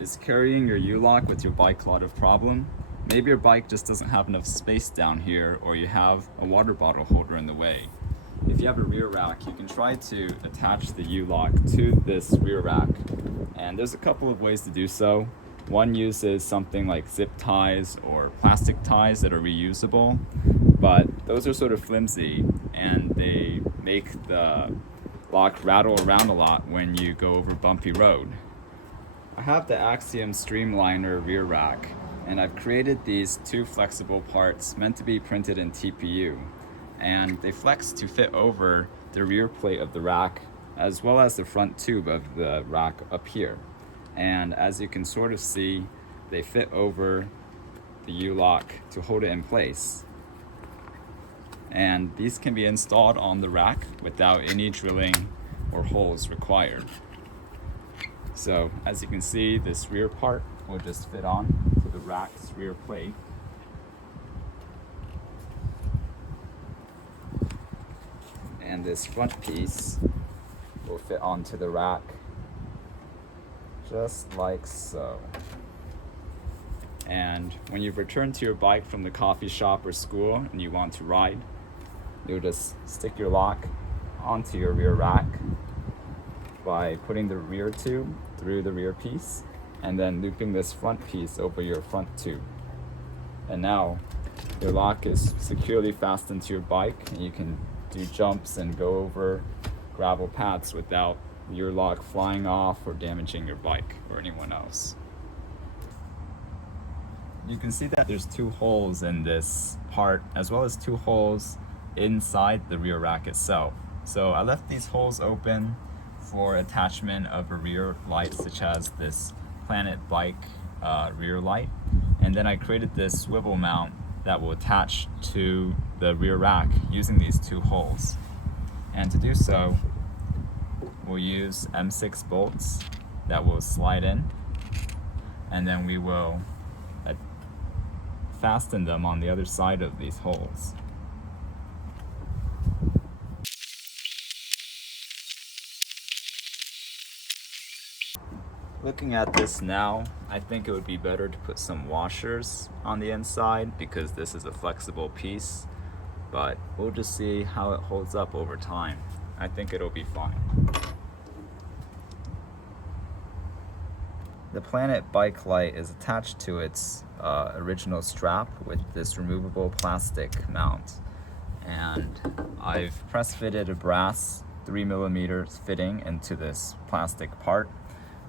Is carrying your U-lock with your bike a lot of problem? Maybe your bike just doesn't have enough space down here, or you have a water bottle holder in the way. If you have a rear rack, you can try to attach the U-lock to this rear rack. And there's a couple of ways to do so. One uses something like zip ties or plastic ties that are reusable, but those are sort of flimsy and they make the lock rattle around a lot when you go over bumpy road. I have the Axiom Streamliner rear rack, and I've created these two flexible parts meant to be printed in TPU, and they flex to fit over the rear plate of the rack as well as the front tube of the rack up here. And as you can sort of see, they fit over the U-lock to hold it in place. And these can be installed on the rack without any drilling or holes required. So as you can see, this rear part will just fit on to the rack's rear plate. And this front piece will fit onto the rack just like so. And when you've returned to your bike from the coffee shop or school and you want to ride, you'll just stick your lock onto your rear rack by putting the rear tube through the rear piece and then looping this front piece over your front tube. And now your lock is securely fastened to your bike, and you can do jumps and go over gravel paths without your lock flying off or damaging your bike or anyone else. You can see that there's two holes in this part, as well as two holes inside the rear rack itself. So I left these holes open for attachment of a rear light, such as this Planet Bike rear light. And then I created this swivel mount that will attach to the rear rack using these two holes. And to do so, we'll use M6 bolts that will slide in, and then we will fasten them on the other side of these holes. Looking at this now, I think it would be better to put some washers on the inside because this is a flexible piece, but we'll just see how it holds up over time. I think it'll be fine. The Planet Bike light is attached to its original strap with this removable plastic mount, and I've press fitted a brass 3mm fitting into this plastic part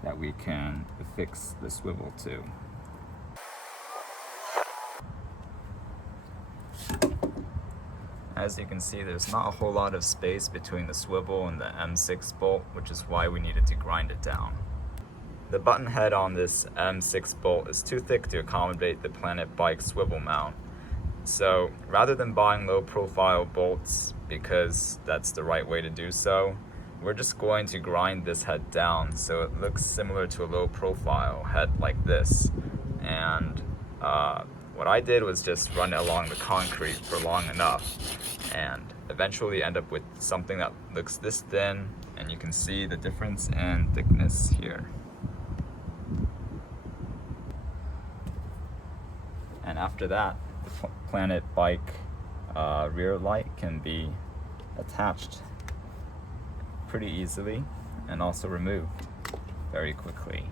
that we can affix the swivel to. As you can see, there's not a whole lot of space between the swivel and the M6 bolt, which is why we needed to grind it down. The button head on this M6 bolt is too thick to accommodate the Planet Bike swivel mount. So rather than buying low profile bolts, because that's the right way to do so, we're just going to grind this head down so it looks similar to a low profile head like this. And what I did was just run it along the concrete for long enough and eventually end up with something that looks this thin, and you can see the difference in thickness here. And after that, the Planet Bike rear light can be attached pretty easily and also removed very quickly.